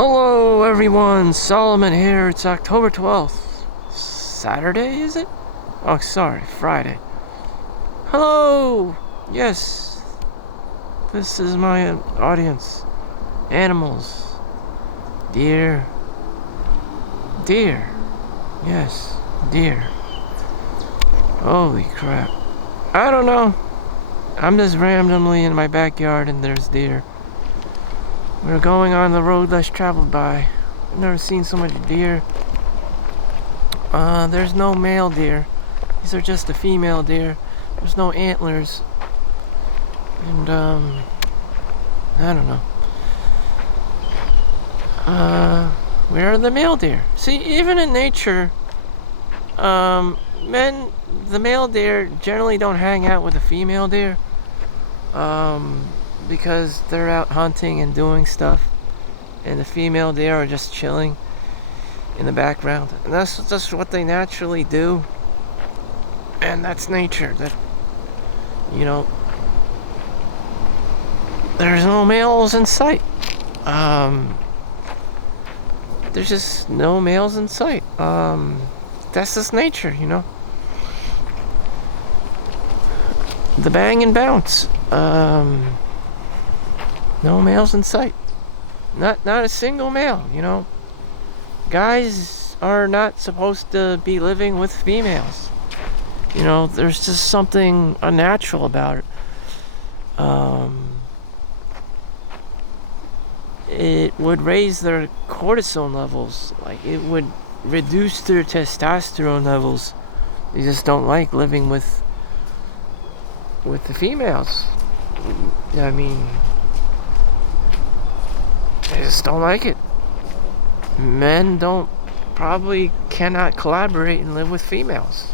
Hello everyone, Solomon here. It's October 12th. Saturday, is it? Oh, sorry, Friday. Hello! Yes, this is my audience. Animals. Deer. Deer. Yes, deer. Holy crap. I don't know. I'm just randomly in my backyard and there's deer. We're going on the road less traveled by. I've never seen so much deer. There's no male deer. These are just the female deer. There's no antlers. And, I don't know. Where are the male deer? See, even in nature, the male deer generally don't hang out with the female deer. Because they're out hunting and doing stuff, and the female deer are just chilling in the background, and that's just what they naturally do, and that's nature. That, you know, there's no males in sight. There's just no males in sight. That's just nature, you know. The bang and bounce. No males in sight. Not a single male, you know. Guys are not supposed to be living with females. You know, there's just something unnatural about it. It would raise their cortisol levels. Like, it would reduce their testosterone levels. They just don't like living with the females. I mean, I just don't like it. Men probably cannot collaborate and live with females.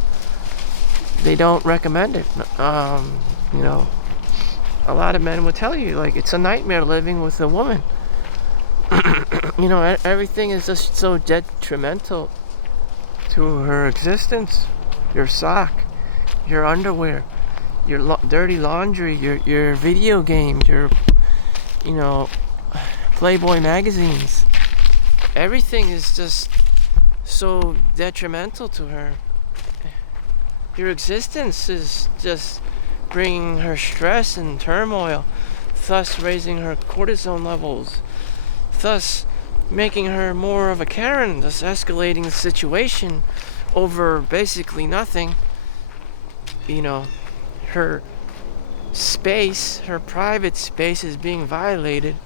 They don't recommend it. You know, a lot of men would tell you, like, it's a nightmare living with a woman. You know, everything is just so detrimental to her existence. Your sock, your underwear, your dirty laundry, your video games, your, you know, Playboy magazines. Everything is just so detrimental to her. Your existence is just bringing her stress and turmoil, thus raising her cortisol levels, thus making her more of a Karen, thus escalating the situation over basically nothing. You know, her space, her private space is being violated,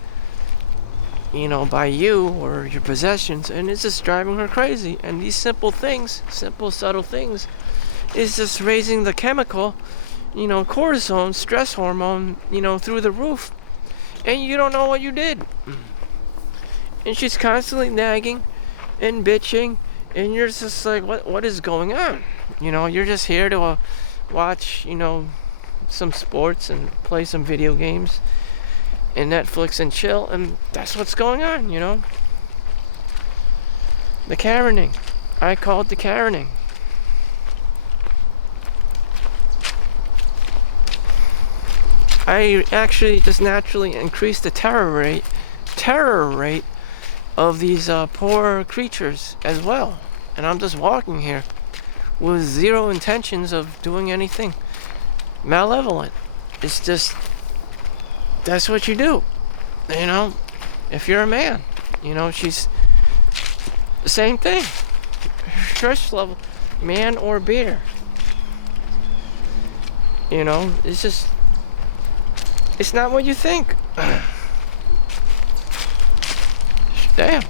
you know, by you or your possessions, and it's just driving her crazy. And these simple things, simple subtle things, is just raising the chemical, you know, cortisol, stress hormone, you know, through the roof, and you don't know what you did. And she's constantly nagging and bitching, and you're just like, what is going on? You know, you're just here to watch, you know, some sports and play some video games and Netflix and chill, and that's what's going on, you know. The Karening. I call it the Karening. I actually just naturally increased the terror rate of these poor creatures as well. And I'm just walking here with zero intentions of doing anything malevolent. It's just, that's what you do, you know. If you're a man, you know, she's the same thing. Stress level, man or beer. You know, it's just, it's not what you think. Damn.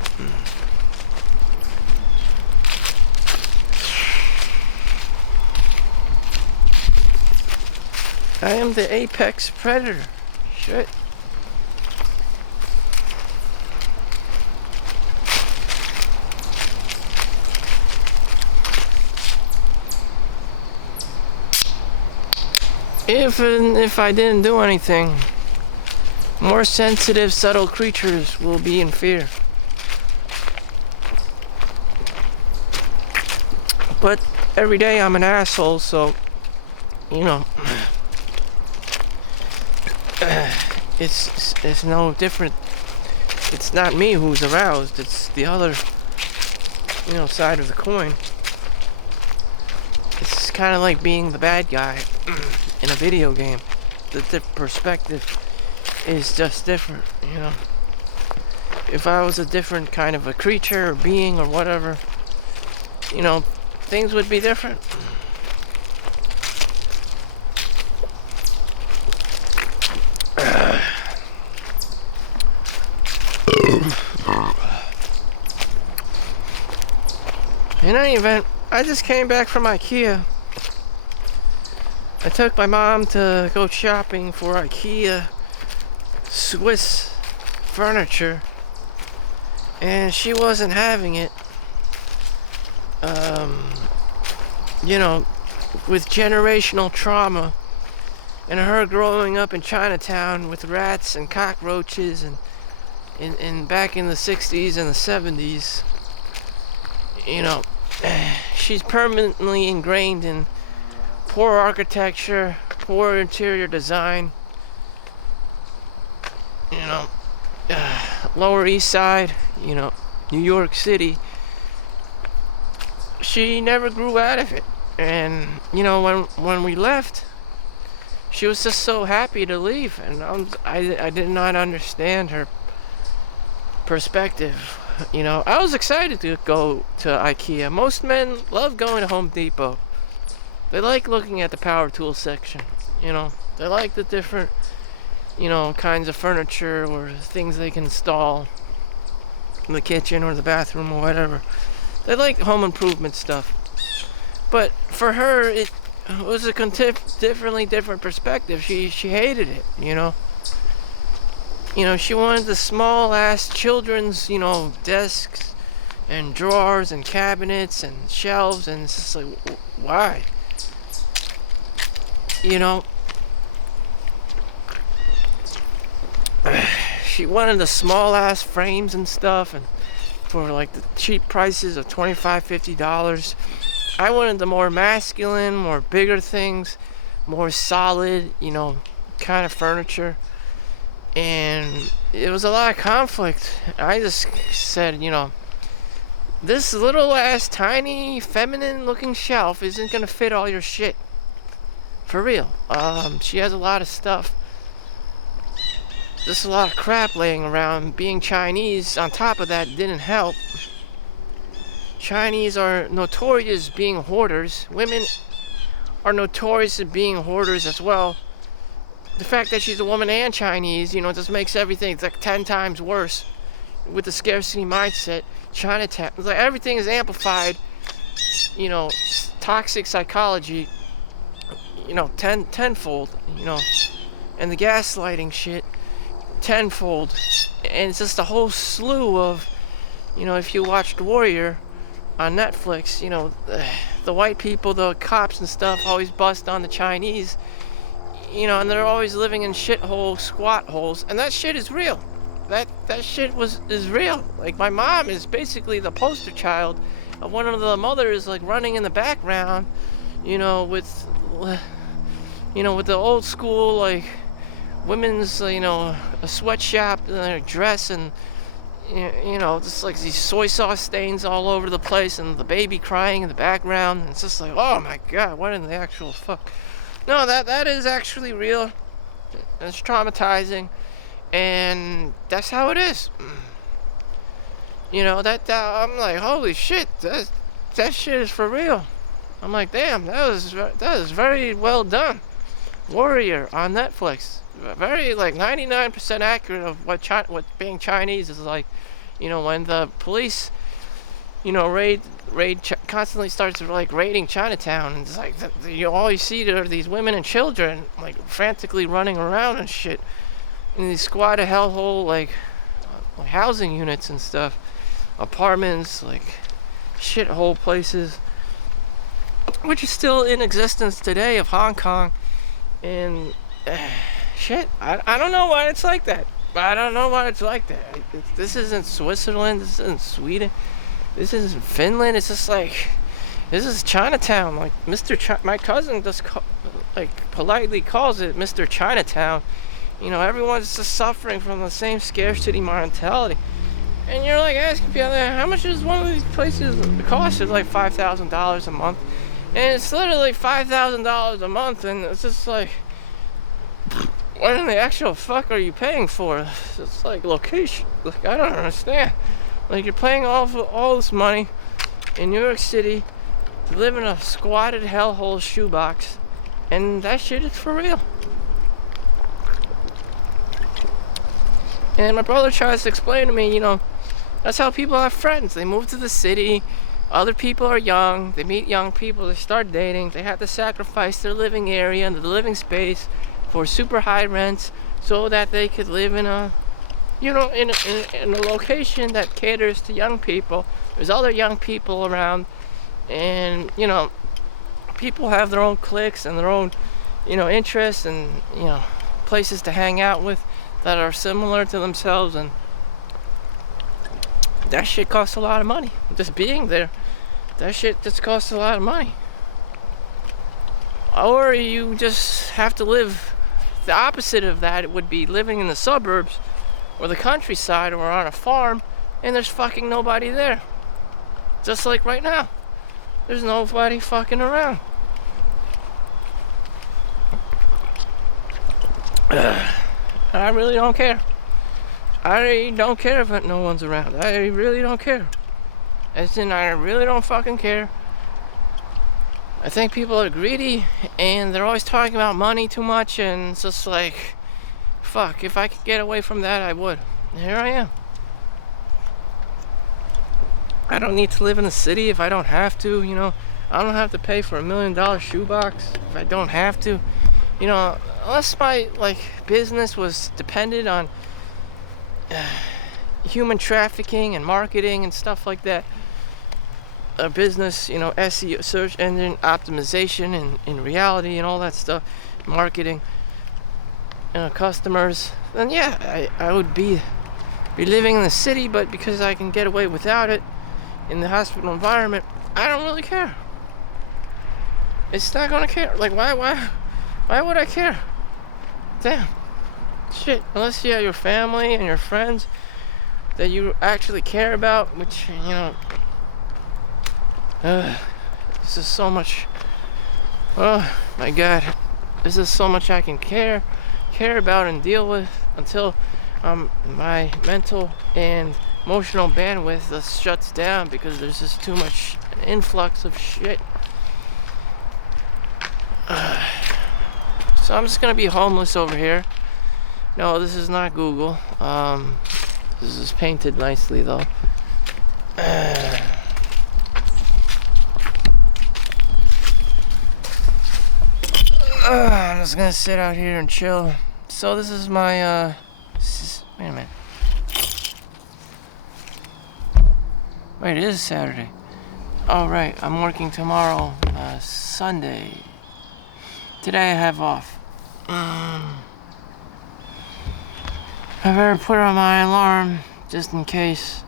I am the apex predator. Shit. If I didn't do anything, more sensitive, subtle creatures will be in fear. But every day I'm an asshole, so, you know, it's no different it's not me who's aroused, it's the other, side of the coin. It's kind of like being the bad guy in a video game. The perspective is just different, If I was a different kind of a creature or being or whatever, things would be different. In any event, I just came back from Ikea. I took my mom to go shopping for Ikea Swiss furniture, and she wasn't having it. With generational trauma and her growing up in Chinatown with rats and cockroaches and back in the 60s and the 70s, she's permanently ingrained in poor architecture, poor interior design, Lower East Side, New York City. She never grew out of it. And, when we left, she was just so happy to leave. And I did not understand her perspective. I was excited to go to Ikea. Most men love going to Home Depot. They like looking at the power tool section. They like the different, kinds of furniture or things they can install in the kitchen or the bathroom or whatever. They like home improvement stuff. But for her, it was a different perspective. She hated it, she wanted the small ass children's, desks and drawers and cabinets and shelves, and it's just like, why? She wanted the small ass frames and stuff, and for like the cheap prices of $25-50. I wanted the more masculine, more bigger things, more solid, kind of furniture. And it was a lot of conflict. I just said, this little ass tiny feminine looking shelf isn't gonna fit all your shit. For real. She has a lot of stuff. Just a lot of crap laying around. Being Chinese on top of that didn't help. Chinese are notorious being hoarders. Women are notorious at being hoarders as well. The fact that she's a woman and Chinese, just makes everything, it's like 10 times worse with the scarcity mindset. Chinatown, it's like everything is amplified, toxic psychology, tenfold, and the gaslighting shit, tenfold. And it's just a whole slew of, if you watched Warrior on Netflix, the white people, the cops and stuff always bust on the Chinese, and they're always living in shithole squat holes, and that shit is real. That shit is real. Like, my mom is basically the poster child of one of the mothers, like, running in the background, with the old school, like, women's, a sweatshop and their dress, and just like these soy sauce stains all over the place, and the baby crying in the background. And it's just like, oh my god, what in the actual fuck? No, that is actually real. It's traumatizing, and that's how it is. That I'm like, holy shit, that shit is for real. I'm like, damn, that is very well done. Warrior on Netflix, very like 99% accurate of what being Chinese is like. When the police, constantly starts like raiding Chinatown, and it's like all you see are these women and children like frantically running around and shit in these squatter hellhole like housing units and stuff, apartments, like shithole places, which is still in existence today of Hong Kong. And shit, I don't know why it's like that. This isn't Switzerland. This isn't Sweden. This isn't Finland. It's just like, this is Chinatown. Like my cousin just politely calls it Mr. Chinatown You know, everyone's just suffering from the same scarcity mentality. And you're like asking people, how much does one of these places cost? It's like $5,000 a month. And it's literally $5,000 a month, and it's just like, what in the actual fuck are you paying for? It's like location. Like, I don't understand. Like, you're paying all this money in New York City to live in a squatted hellhole shoebox, and that shit is for real. And my brother tries to explain to me, you know, that's how people have friends. They move to the city, other people are young, they meet young people, they start dating, they have to sacrifice their living area and the living space for super high rents so that they could live in a, you know, in a location that caters to young people. There's other young people around, and, you know, people have their own cliques and their own, you know, interests and, you know, places to hang out with that are similar to themselves, and that shit costs a lot of money. Just being there, that shit just costs a lot of money. Or you just have to live the opposite of that. It would be living in the suburbs or the countryside or on a farm, and there's fucking nobody there. Just like right now, there's nobody fucking around. I really don't care. I don't care if no one's around. I really don't care. As in, I really don't fucking care. I think people are greedy, and they're always talking about money too much, and it's just like, fuck, if I could get away from that, I would. And here I am. I don't need to live in the city if I don't have to, you know. I don't have to pay for $1 million shoebox if I don't have to. You know, unless my, like, business was dependent on human trafficking and marketing and stuff like that. A business, you know, SEO, search engine optimization, and in reality and all that stuff, marketing, you know, customers, then yeah, I would be living in the city, but because I can get away without it in the hospital environment, I don't really care. It's not gonna care. Like, why would I care? Damn. Shit. Unless you have your family and your friends that you actually care about, which, you know, this is so much. Oh my God, this is so much I can care about and deal with until my mental and emotional bandwidth just shuts down because there's just too much influx of shit. So I'm just gonna be homeless over here. No, this is not Google. This is painted nicely though. I'm just gonna sit out here and chill. So this is my wait a minute. Wait, it is Saturday. Oh right, I'm working tomorrow, Sunday. Today I have off. I better put on my alarm just in case.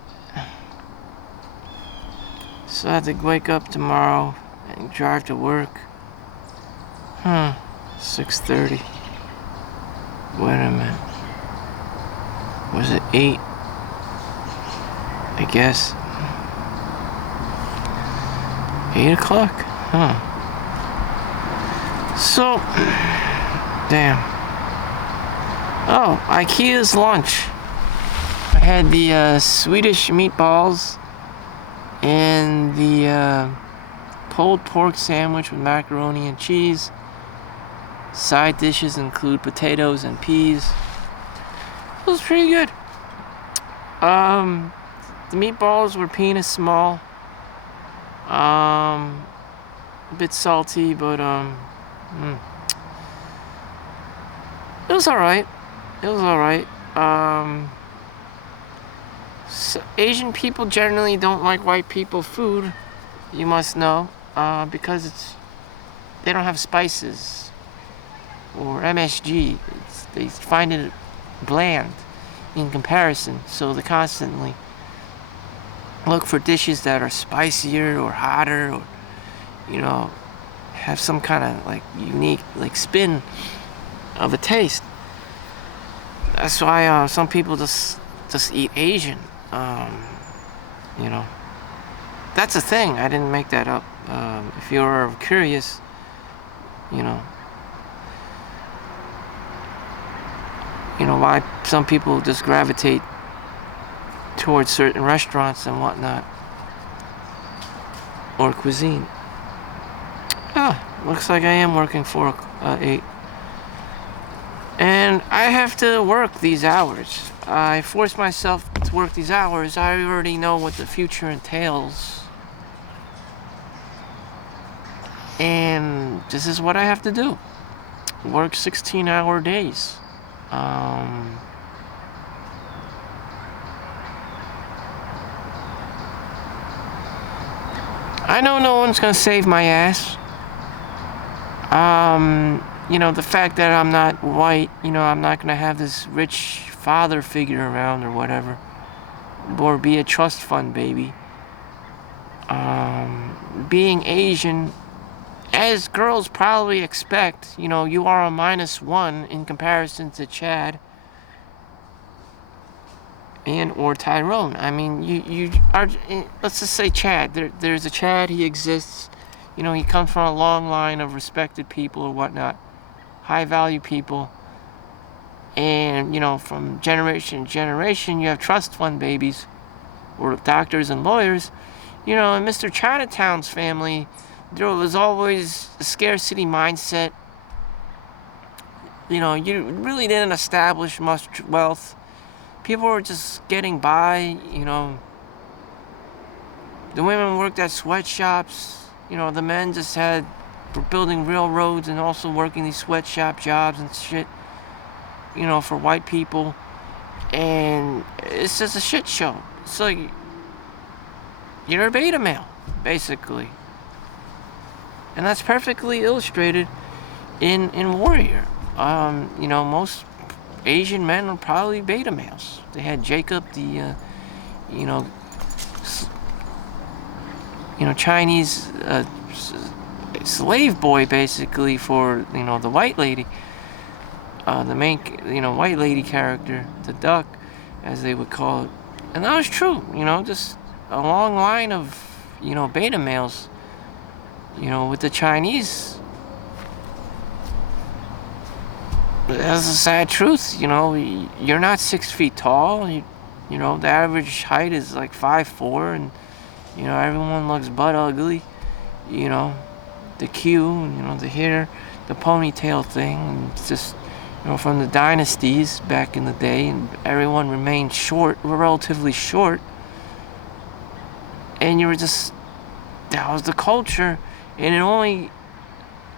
So I have to wake up tomorrow and drive to work. 6:30. Wait a minute. Was it 8? I guess. 8 o'clock? So, damn. Oh, Ikea's lunch. I had the Swedish meatballs and the pulled pork sandwich with macaroni and cheese. Side dishes include potatoes and peas. It was pretty good. The meatballs were penis small. A bit salty, but it was alright. So Asian people generally don't like white people food, you must know, because they don't have spices or MSG. They find it bland in comparison, so they constantly look for dishes that are spicier or hotter, or, you know, have some kind of like unique like spin of a taste. That's why some people just eat Asian. You know, that's a thing. I didn't make that up. If you're curious, you know, why some people just gravitate towards certain restaurants and whatnot, or cuisine. Looks like I am working for 8. And I have to work these hours. I force myself to work these hours. I already know what the future entails. And this is what I have to do. Work 16-hour days. I know no one's gonna save my ass. The fact that I'm not white, I'm not gonna have this rich father figure around or whatever, or be a trust fund baby. Being Asian, as girls probably expect, you are a -1 in comparison to Chad and or Tyrone. I mean, you are. Let's just say Chad. There's a Chad. He exists. He comes from a long line of respected people or whatnot, high value people. And from generation to generation, you have trust fund babies, or doctors and lawyers. In Mr. Chinatown's family, there was always a scarcity mindset. You really didn't establish much wealth. People were just getting by. The women worked at sweatshops. The men just were building railroads and also working these sweatshop jobs and shit, for white people. And it's just a shit show. It's like, you're a beta male, basically. And that's perfectly illustrated in Warrior. Most Asian men are probably beta males. They had Jacob, the, Chinese slave boy, basically, for, the white lady. The main, white lady character, the duck, as they would call it. And that was true, just a long line of, beta males, with the Chinese. That's the sad truth, you're not 6 feet tall. The average height is like 5'4", and, everyone looks butt ugly. The queue, the hair, the ponytail thing, and it's just, from the dynasties back in the day, and everyone remained short, relatively short. And that was the culture, and it only,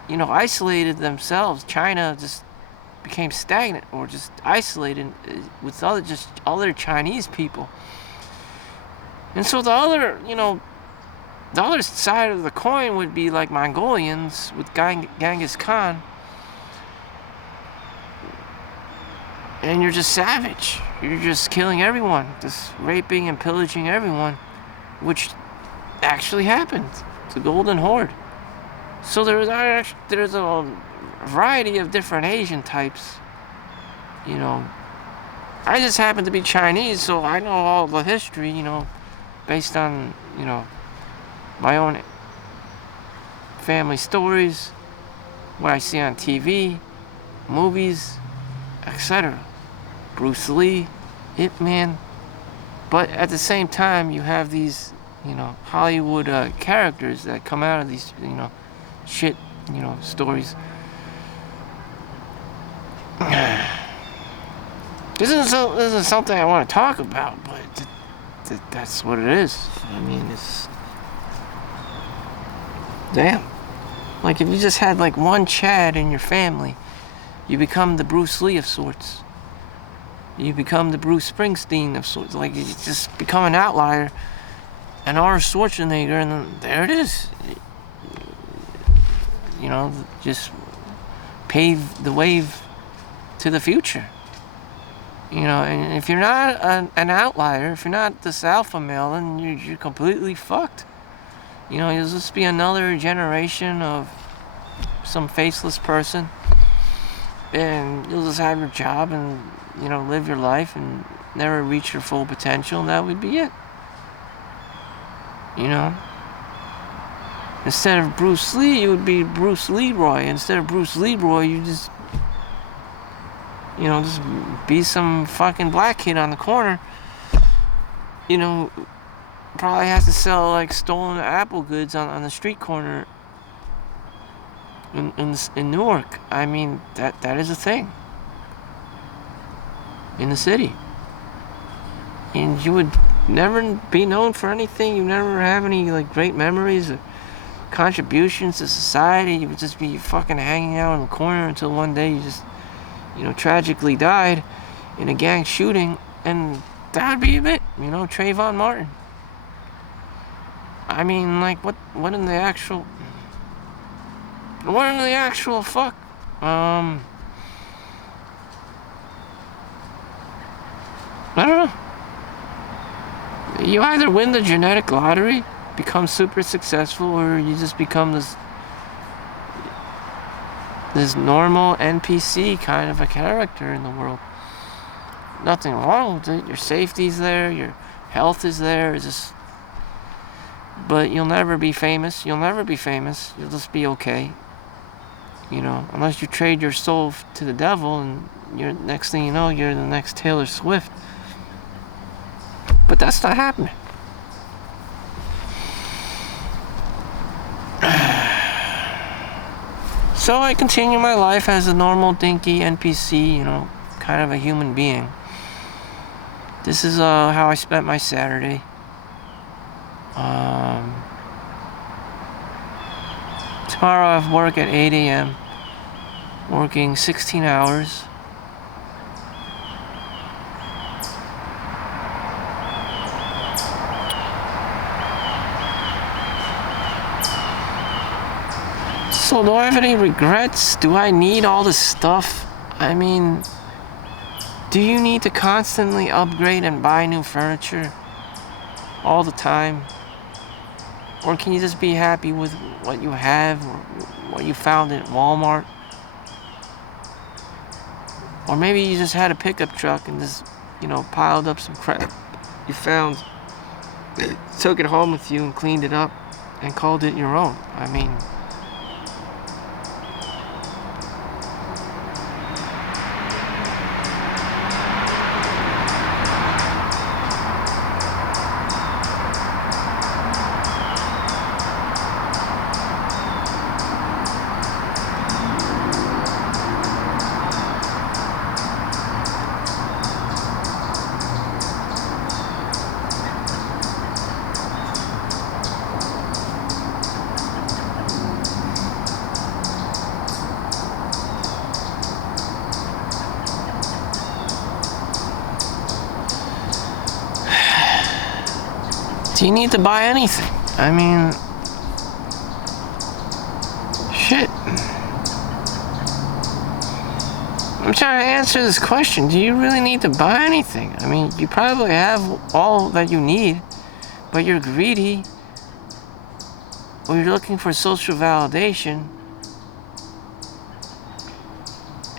isolated themselves. China just became stagnant or just isolated with other Chinese people. And so the other side of the coin would be like Mongolians with Genghis Khan. And you're just savage. You're just killing everyone, just raping and pillaging everyone, which actually happened. It's a Golden Horde. So there's a variety of different Asian types. I just happen to be Chinese, so I know all the history, based on, my own family stories, what I see on TV, movies, etc. Bruce Lee, Ip Man. But at the same time, you have these, Hollywood characters that come out of these, shit, stories. This isn't something I want to talk about, but that's what it is. I mean, it's... Damn. Like, if you just had, like, one Chad in your family, you become the Bruce Lee of sorts. You become the Bruce Springsteen of sorts. Like, you just become an outlier. An Arnold Schwarzenegger, and then there it is. Just pave the way to the future. And if you're not an outlier, if you're not this alpha male, then you're completely fucked. You'll just be another generation of some faceless person, and you'll just have your job, and live your life and never reach your full potential, that would be it. Instead of Bruce Lee, you would be Bruce Leroy. Instead of Bruce Leroy, you just be some fucking black kid on the corner. Probably has to sell like stolen Apple goods on the street corner in Newark. I mean, that is a thing in the city. And you would never be known for anything. You never have any like great memories or contributions to society. You would just be fucking hanging out in the corner until one day you just tragically died in a gang shooting, and that'd be it. Trayvon Martin. I mean, like, what in the actual fuck? I don't know. You either win the genetic lottery, become super successful, or you just become this normal NPC kind of a character in the world. Nothing wrong with it. Your safety's there, your health is there. But you'll never be famous. You'll just be okay. Unless you trade your soul to the devil, and next thing you know, you're the next Taylor Swift. But that's not happening. So I continue my life as a normal dinky NPC, kind of a human being. This is how I spent my Saturday. Tomorrow I have work at 8 a.m. Working 16 hours. So do I have any regrets? Do I need all this stuff? I mean, do you need to constantly upgrade and buy new furniture all the time? Or can you just be happy with what you have or what you found at Walmart? Or maybe you just had a pickup truck and just, piled up some crap you found, took it home with you and cleaned it up and called it your own. I mean, do you need to buy anything? I mean, shit. I'm trying to answer this question. Do you really need to buy anything? I mean, you probably have all that you need, but you're greedy, or you're looking for social validation,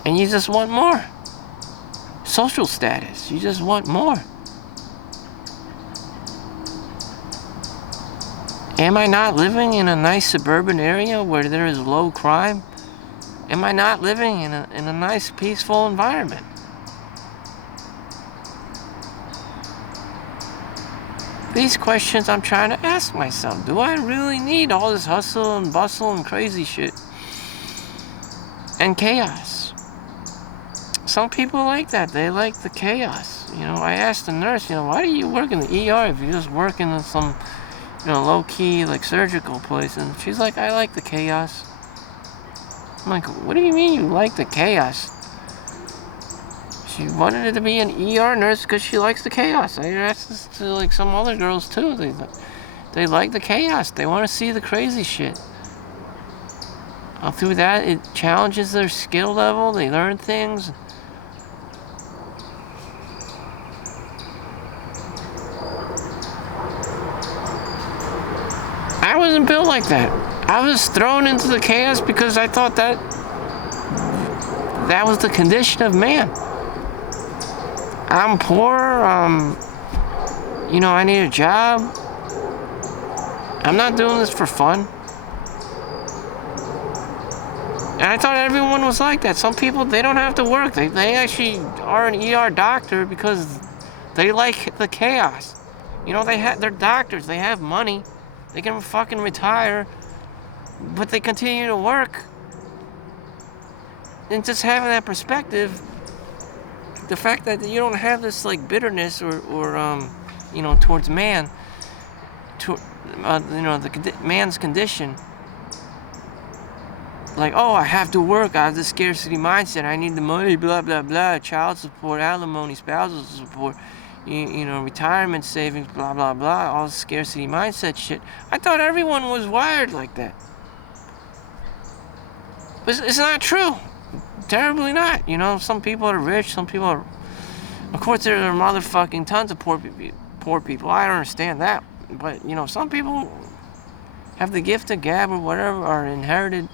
and you just want more. Social status. You just want more. Am I not living in a nice suburban area where there is low crime? Am I not living in a nice, peaceful environment? These questions I'm trying to ask myself. Do I really need all this hustle and bustle and crazy shit? And chaos. Some people like that. They like the chaos. I asked the nurse, why do you work in the ER if you just work in some low-key, like, surgical place? And she's like, I like the chaos. I'm like, what do you mean you like the chaos? She wanted to be an ER nurse because she likes the chaos. I asked this to, like, some other girls, too. They like the chaos. They want to see the crazy shit. Through that, it challenges their skill level. They learn things. I wasn't built like that. I was thrown into the chaos because I thought that was the condition of man. I'm poor, I need a job. I'm not doing this for fun. And I thought everyone was like that. Some people, they don't have to work. They actually are an ER doctor because they like the chaos. They're doctors. They have money. They can fucking retire. But they continue to work. And just having that perspective, the fact that you don't have this like bitterness or towards man, man's condition. Like, oh, I have to work. I have this scarcity mindset. I need the money, blah, blah, blah. Child support, alimony, spousal support, retirement savings, blah, blah, blah. All this scarcity mindset shit. I thought everyone was wired like that. But it's not true. Terribly not. Some people are rich. Some people are... Of course, there are motherfucking tons of poor people. I don't understand that. But, some people have the gift of gab or whatever, or inherited...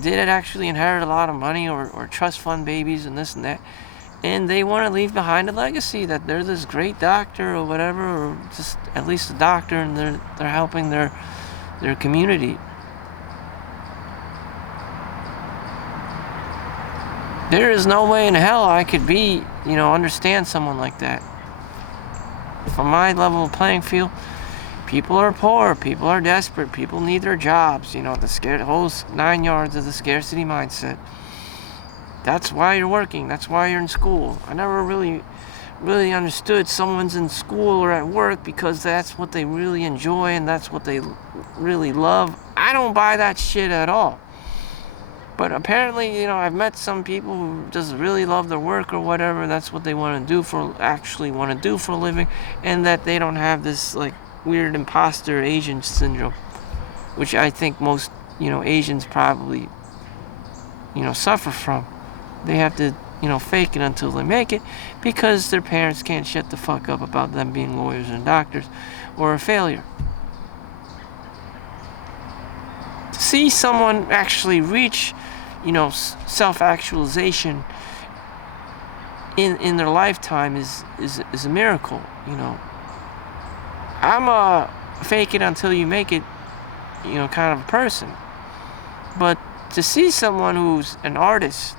did actually inherit a lot of money or trust fund babies and this and that, and they want to leave behind a legacy that they're this great doctor or whatever, or just at least a doctor, and they're helping their community. There is no way in hell I could understand someone like that. From my level of playing field, people are poor, people are desperate, people need their jobs, the whole 9 yards of the scarcity mindset. That's why you're working, that's why you're in school. I never really understood someone's in school or at work because that's what they really enjoy and that's what they really love. I don't buy that shit at all. But apparently, I've met some people who just really love their work or whatever, that's what they want to do for a living, and that they don't have this, like, weird imposter Asian syndrome, which I think most, Asians probably, suffer from. They have to, fake it until they make it because their parents can't shut the fuck up about them being lawyers and doctors or a failure. To see someone actually reach, self-actualization in their lifetime is a miracle, I'm a fake it until you make it, kind of a person. But to see someone who's an artist,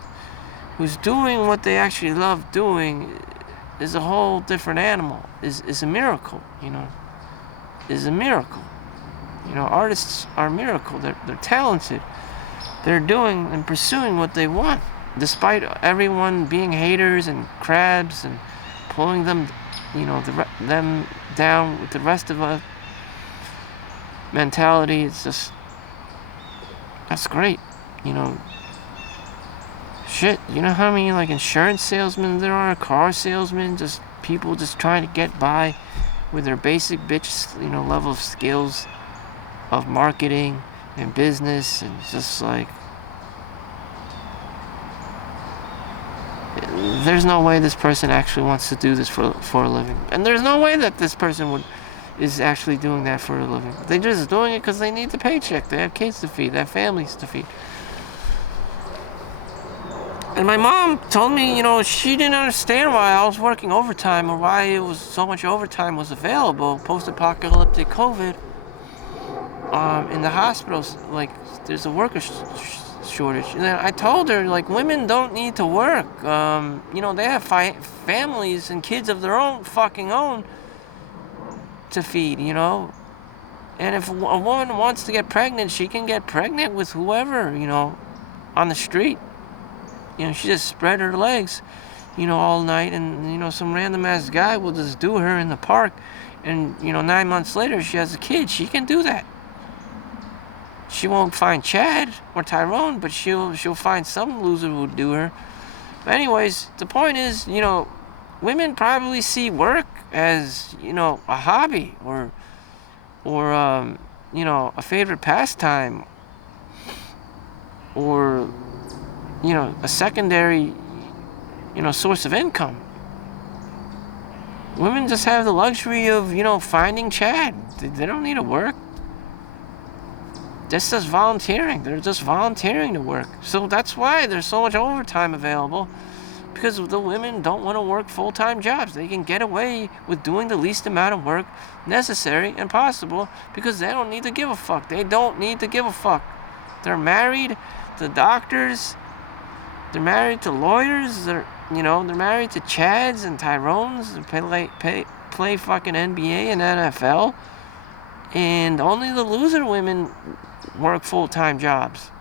who's doing what they actually love doing, is a whole different animal, is a miracle, is a miracle. Artists are a miracle. They're talented. They're doing and pursuing what they want, despite everyone being haters and crabs and pulling them, them down with the rest of a mentality. It's just, that's great, shit. How many like insurance salesmen there are, car salesmen, just people just trying to get by with their basic bitch, level of skills of marketing and business, and just like, there's no way this person actually wants to do this for a living, and there's no way that this person is actually doing that for a living. They're just doing it because they need the paycheck. They have kids to feed, they have families to feed. And my mom told me, she didn't understand why I was working overtime or why it was so much overtime was available post-apocalyptic COVID. In the hospitals, like, there's a worker shortage. And I told her, like, women don't need to work. They have families and kids of their own to feed, And if a woman wants to get pregnant, she can get pregnant with whoever, on the street. She just spread her legs, all night, and, some random ass guy will just do her in the park, and, 9 months later she has a kid. She can do that. She won't find Chad or Tyrone, but she'll find some loser who'll do her. But anyways, the point is, women probably see work as, a hobby or a favorite pastime, or, a secondary, source of income. Women just have the luxury of, finding Chad. They don't need to work. That's just volunteering. They're just volunteering to work. So that's why there's so much overtime available, because the women don't want to work full-time jobs. They can get away with doing the least amount of work necessary and possible because they don't need to give a fuck. They don't need to give a fuck. They're married to doctors. They're married to lawyers. They're married to Chads and Tyrones and play fucking NBA and NFL. And only the loser women work full-time jobs.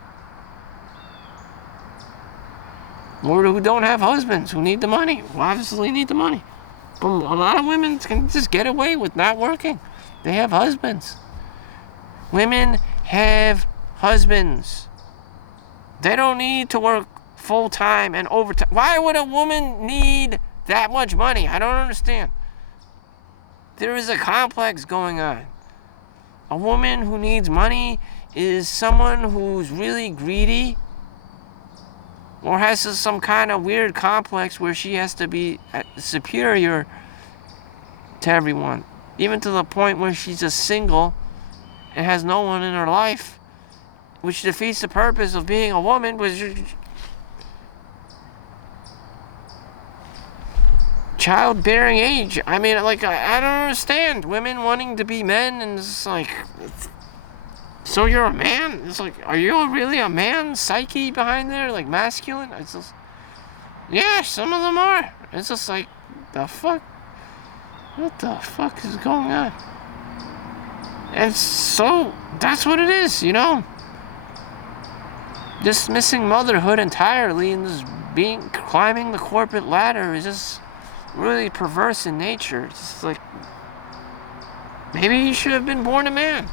Or who don't have husbands, who need the money, who obviously need the money. But a lot of women can just get away with not working. They have husbands. Women have husbands. They don't need to work full-time and overtime. Why would a woman need that much money? I don't understand. There is a complex going on. A woman who needs money is someone who's really greedy or has some kind of weird complex where she has to be superior to everyone, even to the point where she's just single and has no one in her life, which defeats the purpose of being a woman. Childbearing age. I mean, like, I don't understand women wanting to be men, and it's like, so you're a man? It's like, are you really a man? Psyche behind there, like masculine? It's just, yeah, some of them are. It's just like, the fuck? What the fuck is going on? And so, that's what it is, Dismissing motherhood entirely and just climbing the corporate ladder is just really perverse in nature. It's just like, maybe you should have been born a man.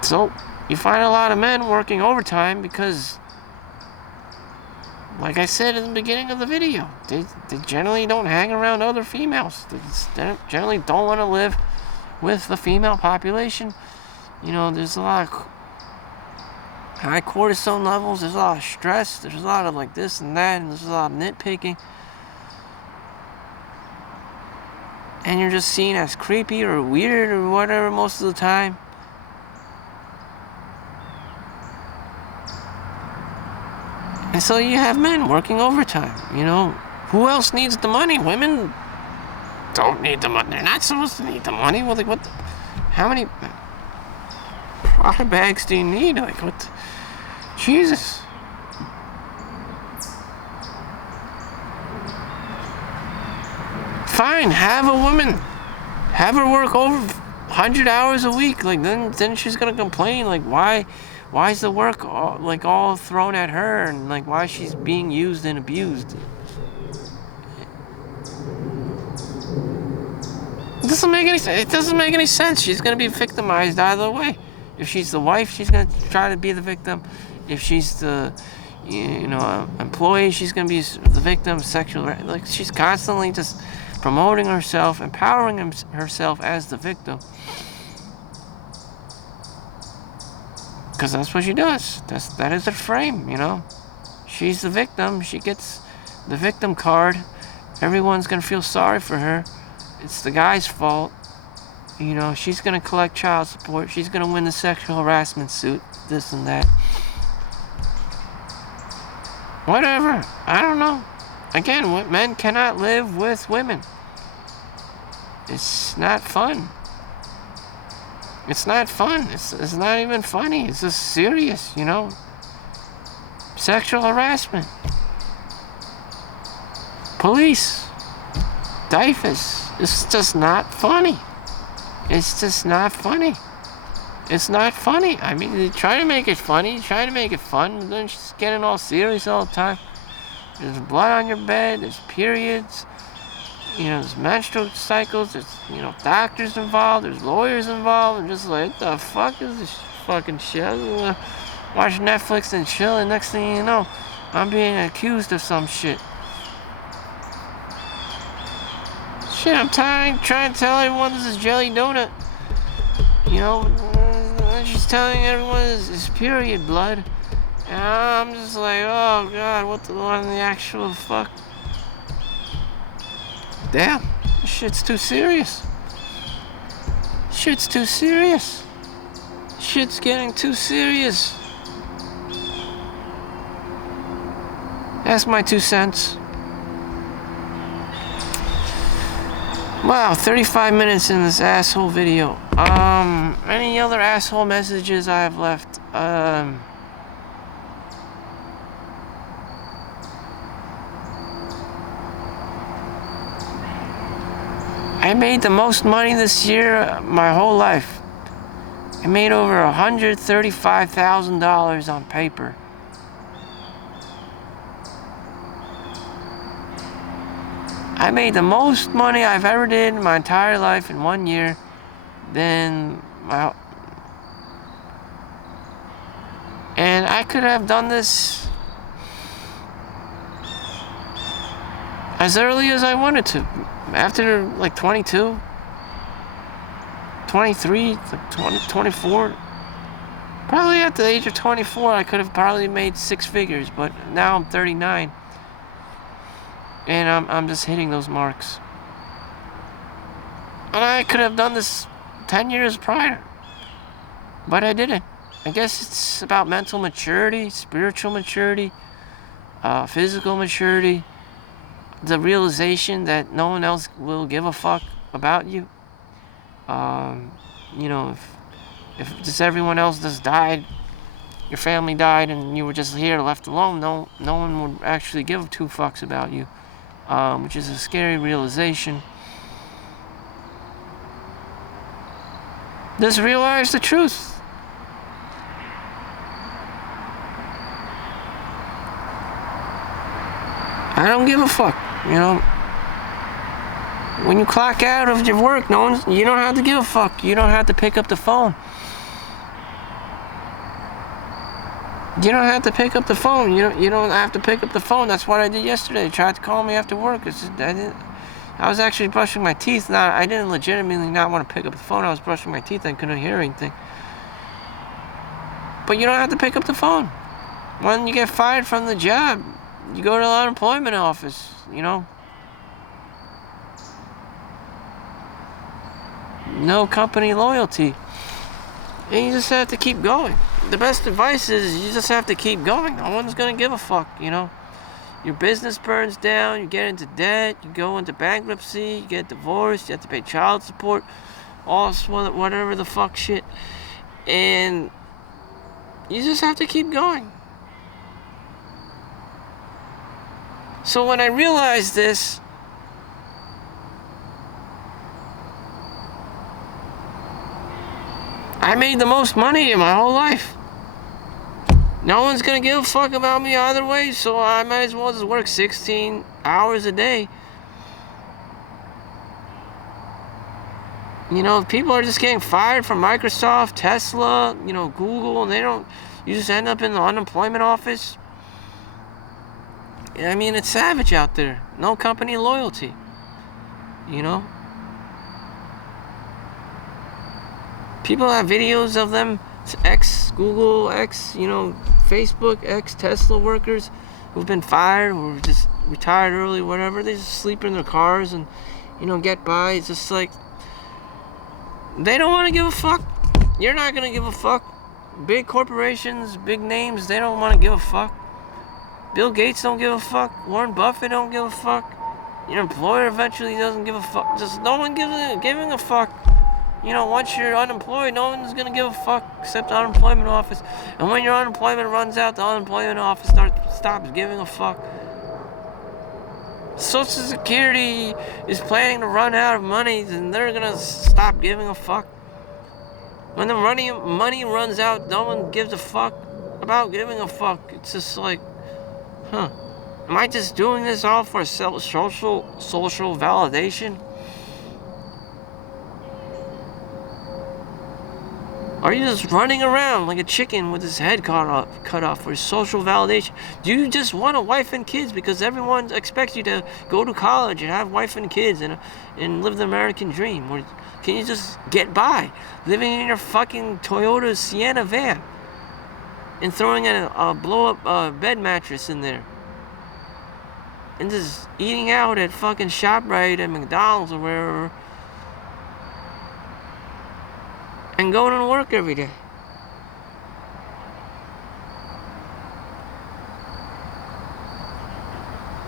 So, you find a lot of men working overtime because, like I said in the beginning of the video, they generally don't hang around other females. They generally don't want to live with the female population. There's a lot of high cortisol levels, there's a lot of stress, there's a lot of like this and that, and there's a lot of nitpicking. And you're just seen as creepy or weird or whatever most of the time. And so you have men working overtime, Who else needs the money? Women don't need the money. They're not supposed to need the money. Well, like, how many product bags do you need? Like, what? Jesus. Fine, have a woman. Have her work over 100 hours a week. Like, then she's gonna complain. Like, why is the work all thrown at her, and like why she's being used and abused? It doesn't make any sense. She's gonna be victimized either way. If she's the wife, she's gonna try to be the victim. If she's the employee, she's gonna be the victim. Like, she's constantly just promoting herself, empowering herself as the victim. Because that's what she does. That is her frame, She's the victim. She gets the victim card. Everyone's going to feel sorry for her. It's the guy's fault. She's going to collect child support. She's going to win the sexual harassment suit. This and that. Whatever. I don't know. Again, men cannot live with women. It's not fun. It's not fun. It's not even funny. It's just serious, Sexual harassment. Police. Typhus. It's just not funny. It's just not funny. It's not funny. I mean, they try to make it funny, try to make it fun, but then she's getting all serious all the time. There's blood on your bed, there's periods. There's menstrual cycles, there's, doctors involved, there's lawyers involved, and just like, what the fuck is this fucking shit? I'm gonna watch Netflix and chill, and next thing you know, I'm being accused of some shit. Shit, I'm trying to tell everyone this is jelly donut. She's telling everyone this is period blood. And I'm just like, oh god, what the actual fuck? Damn, this shit's too serious. Shit's too serious. Shit's getting too serious. That's my 2 cents. Wow, 35 minutes in this asshole video. Any other asshole messages I have left? I made the most money this year my whole life. I made over $135,000 on paper. I made the most money I've ever did in my entire life in 1 year. Then, well, and I could have done this as early as I wanted to. After like 22, 23, 20, 24. Probably at the age of 24, I could have probably made 6 figures, but now I'm 39. And I'm just hitting those marks. And I could have done this 10 years prior. But I didn't. I guess it's about mental maturity, spiritual maturity, physical maturity, the realization that no one else will give a fuck about you. You know, if just everyone else just died, your family died, and you were just here left alone, no one would actually give 2 fucks about you. Which is a scary realization. Just realize the truth. I don't give a fuck, you know. When you clock out of your work, you don't have to give a fuck. You don't have to pick up the phone. You don't have to pick up the phone. You don't have to pick up the phone. That's what I did yesterday. They tried to call me after work. I was actually brushing my teeth. Now, I didn't legitimately not want to pick up the phone. I was brushing my teeth. I couldn't hear anything. But you don't have to pick up the phone. When you get fired from the job, you go to the unemployment office, you know. No company loyalty. And you just have to keep going. The best advice is you just have to keep going. No one's going to give a fuck, you know. Your business burns down, you get into debt, you go into bankruptcy, you get divorced, you have to pay child support, all whatever the fuck shit. And you just have to keep going. So when I realized this, I made the most money in my whole life. No one's gonna give a fuck about me either way, so I might as well just work 16 hours a day. You know, people are just getting fired from Microsoft, Tesla, you know, Google, and you just end up in the unemployment office. I mean, it's savage out there. No company loyalty, you know. People have videos of them, ex-Google, Facebook, ex-Tesla workers who've been fired or just retired early, whatever. They just sleep in their cars and, get by. It's just like, they don't want to give a fuck. You're not going to give a fuck. Big corporations, big names, they don't want to give a fuck. Bill Gates don't give a fuck. Warren Buffett don't give a fuck. Your employer eventually doesn't give a fuck. Just no one giving a fuck. Once you're unemployed, no one's gonna give a fuck except the unemployment office. And when your unemployment runs out, the unemployment office stops giving a fuck. Social Security is planning to run out of money, and they're gonna stop giving a fuck. When the money runs out, no one gives a fuck about giving a fuck. It's just like, am I just doing this all for social validation? Are you just running around like a chicken with his head cut off for social validation? Do you just want a wife and kids because everyone expects you to go to college and have wife and kids and live the American dream? Or can you just get by living in your fucking Toyota Sienna van and throwing a blow-up bed mattress in there and just eating out at fucking ShopRite and McDonald's or wherever and going to work every day?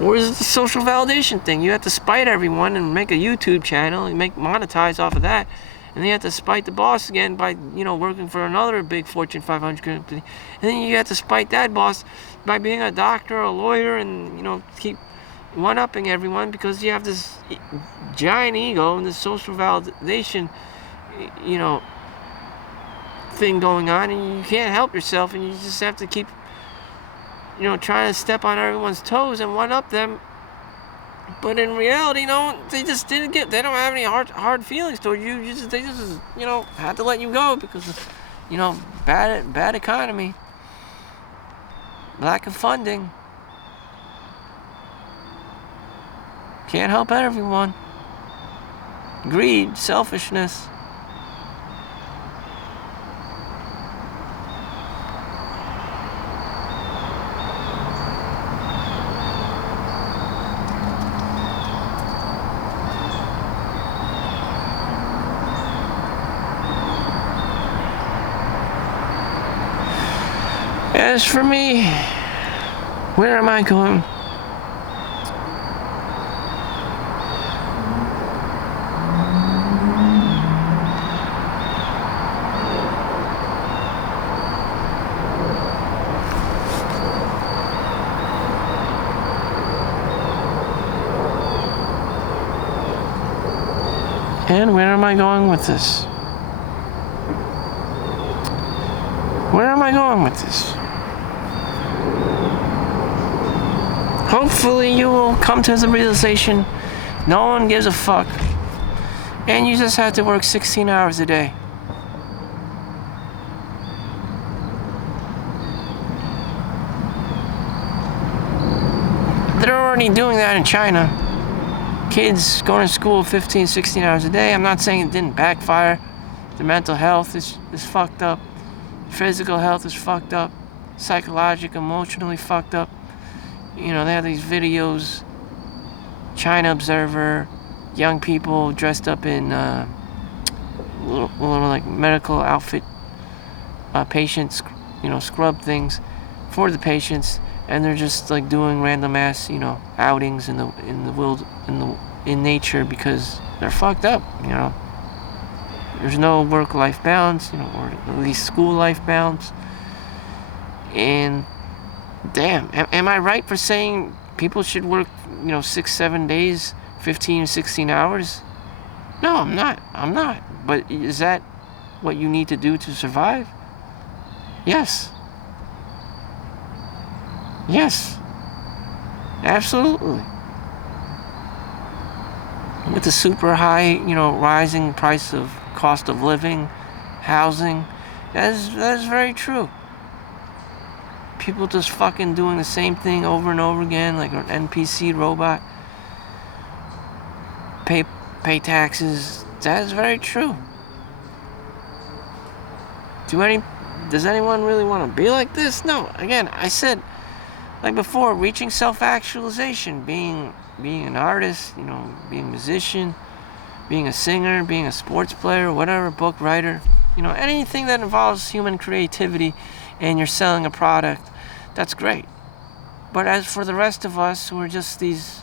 Or is it the social validation thing? You have to spite everyone and make a YouTube channel and monetize off of that. And then you have to spite the boss again by, working for another big Fortune 500 company. And then you have to spite that boss by being a doctor or a lawyer and, keep one-upping everyone because you have this giant ego and this social validation, thing going on, and you can't help yourself, and you just have to keep, trying to step on everyone's toes and one-up them. But in reality, they just they don't have any hard feelings toward you. They just had to let you go because of, bad economy, lack of funding. Can't help everyone. Greed, selfishness. As for me, where am I going? And where am I going with this? Where am I going with this? Hopefully you will come to the realization no one gives a fuck. And you just have to work 16 hours a day. They're already doing that in China. Kids going to school 15, 16 hours a day. I'm not saying it didn't backfire. Their mental health is fucked up. Physical health is fucked up. Psychological, emotionally fucked up. They have these videos. China Observer, young people dressed up in little like medical outfit, patients, scrub things for the patients, and they're just like doing random ass, outings in nature because they're fucked up. There's no work-life balance, or at least school-life balance. And damn, am I right for saying people should work, 6-7 days, 15 16 hours? No, I'm not. But is that what you need to do to survive? Yes. Absolutely. With the super high, rising price of cost of living, housing, that is very true. People just fucking doing the same thing over and over again, like an NPC robot. Pay taxes. That is very true. Does anyone really want to be like this? No. Again, I said, like before, reaching self-actualization, being an artist, being a musician, being a singer, being a sports player, whatever, book writer, anything that involves human creativity and you're selling a product, that's great. But as for the rest of us who are just these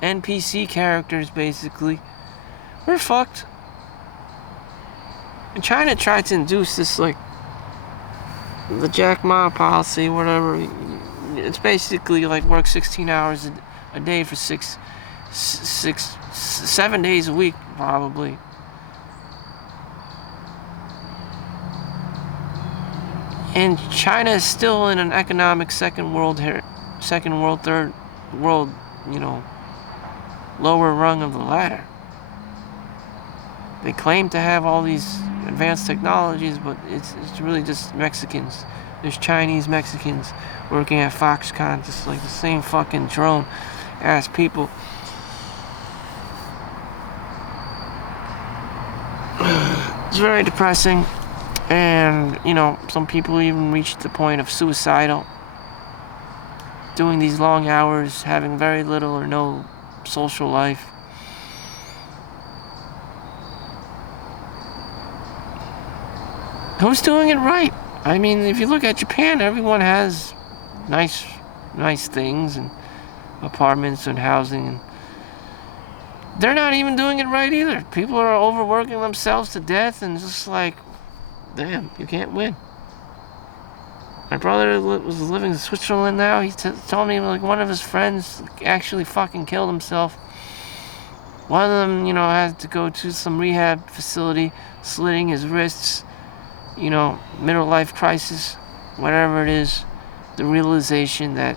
NPC characters, basically, we're fucked. And China tried to induce this, like, the Jack Ma policy, whatever. It's basically like work 16 hours a day for 7 days a week, probably. And China is still in an economic third world, lower rung of the ladder. They claim to have all these advanced technologies, but it's really just Mexicans. There's Chinese Mexicans working at Foxconn, just like the same fucking drone ass people. It's very depressing. And, some people even reach the point of suicidal. Doing these long hours, having very little or no social life. Who's doing it right? I mean, if you look at Japan, everyone has nice things, and apartments and housing. And they're not even doing it right either. People are overworking themselves to death, and just like, damn, you can't win. My brother was living in Switzerland now. He told me like one of his friends actually fucking killed himself. One of them, had to go to some rehab facility, slitting his wrists, middle life crisis, whatever it is, the realization that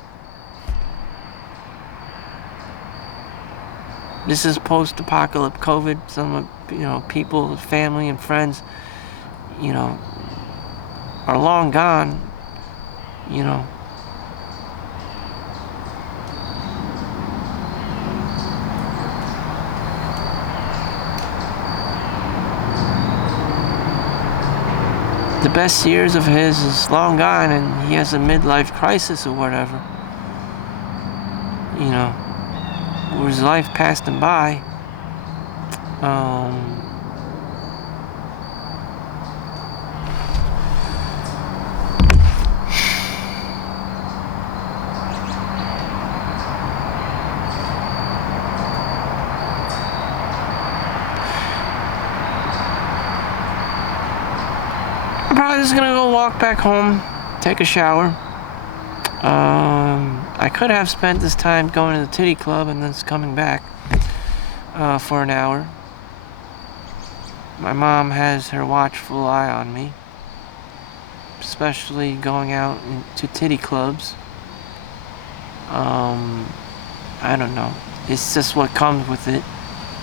this is post-apocalyptic COVID. Some, people, family and friends, are long gone, the best years of his is long gone, and he has a midlife crisis or whatever, where his life passed him by. I'm probably just gonna go walk back home, take a shower. I could have spent this time going to the titty club and then coming back for an hour. My mom has her watchful eye on me, especially going out to titty clubs. I don't know. It's just what comes with it.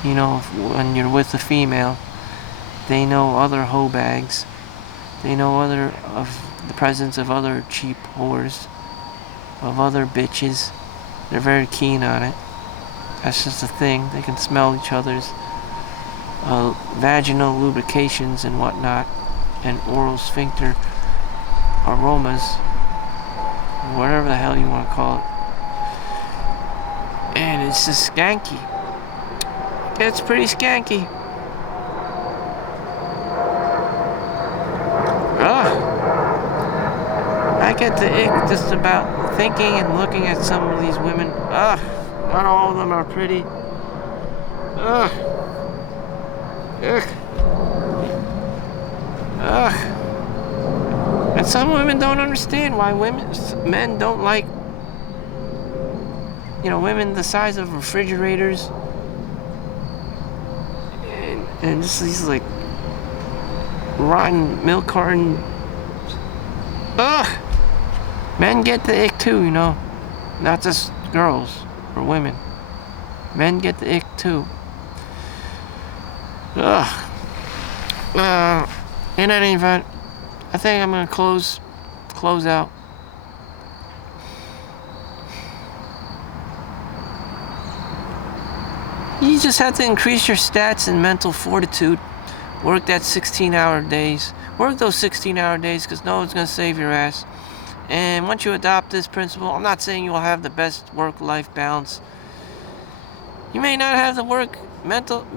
When you're with a female, they know other hoe bags. They know the presence of other cheap whores, of other bitches. They're very keen on it. That's just a thing. They can smell each other's vaginal lubrications and whatnot, and oral sphincter aromas, whatever the hell you want to call it. And it's just skanky. It's pretty skanky. I get the ick just about thinking and looking at some of these women. Not all of them are pretty. Ugh. And some women don't understand why men don't like, women the size of refrigerators. And just these like rotten milk carton. Men get the ick too, not just girls or women. Men get the ick too. In any event, I think I'm gonna close out. You just have to increase your stats and mental fortitude. Work that 16-hour days. Work those 16-hour days, because no one's gonna save your ass. And once you adopt this principle, I'm not saying you will have the best work-life balance. You may not have the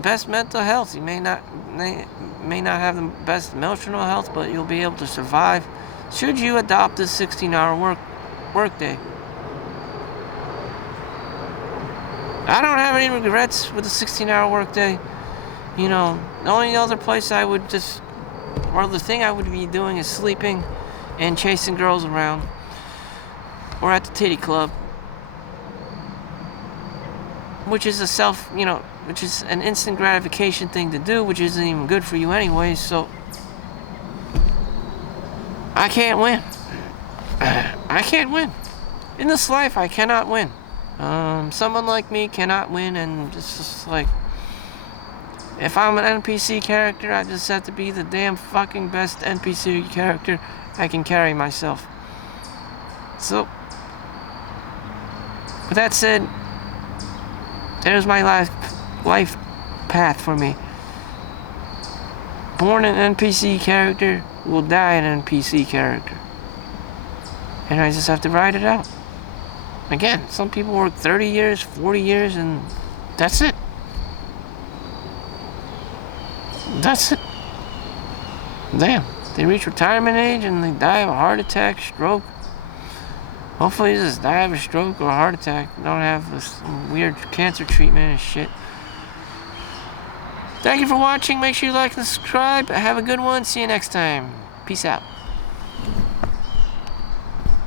best mental health. You may not have the best emotional health, but you'll be able to survive should you adopt this 16-hour work day. I don't have any regrets with the 16-hour work day. The only other place I would the thing I would be doing is sleeping and chasing girls around, or at the titty club, which is which is an instant gratification thing to do, which isn't even good for you anyway. So I can't win. I can't win in this life. I cannot win. Someone like me cannot win, and it's just like, if I'm an NPC character, I just have to be the damn fucking best NPC character I can carry myself. So, with that said, there's my life path for me. Born an NPC character, will die an NPC character. And I just have to ride it out. Again, some people work 30 years, 40 years, and that's it. That's it. Damn. They reach retirement age and they die of a heart attack, stroke, Hopefully, you just die of a stroke or a heart attack. Don't have this weird cancer treatment and shit. Thank you for watching. Make sure you like and subscribe. Have a good one. See you next time. Peace out.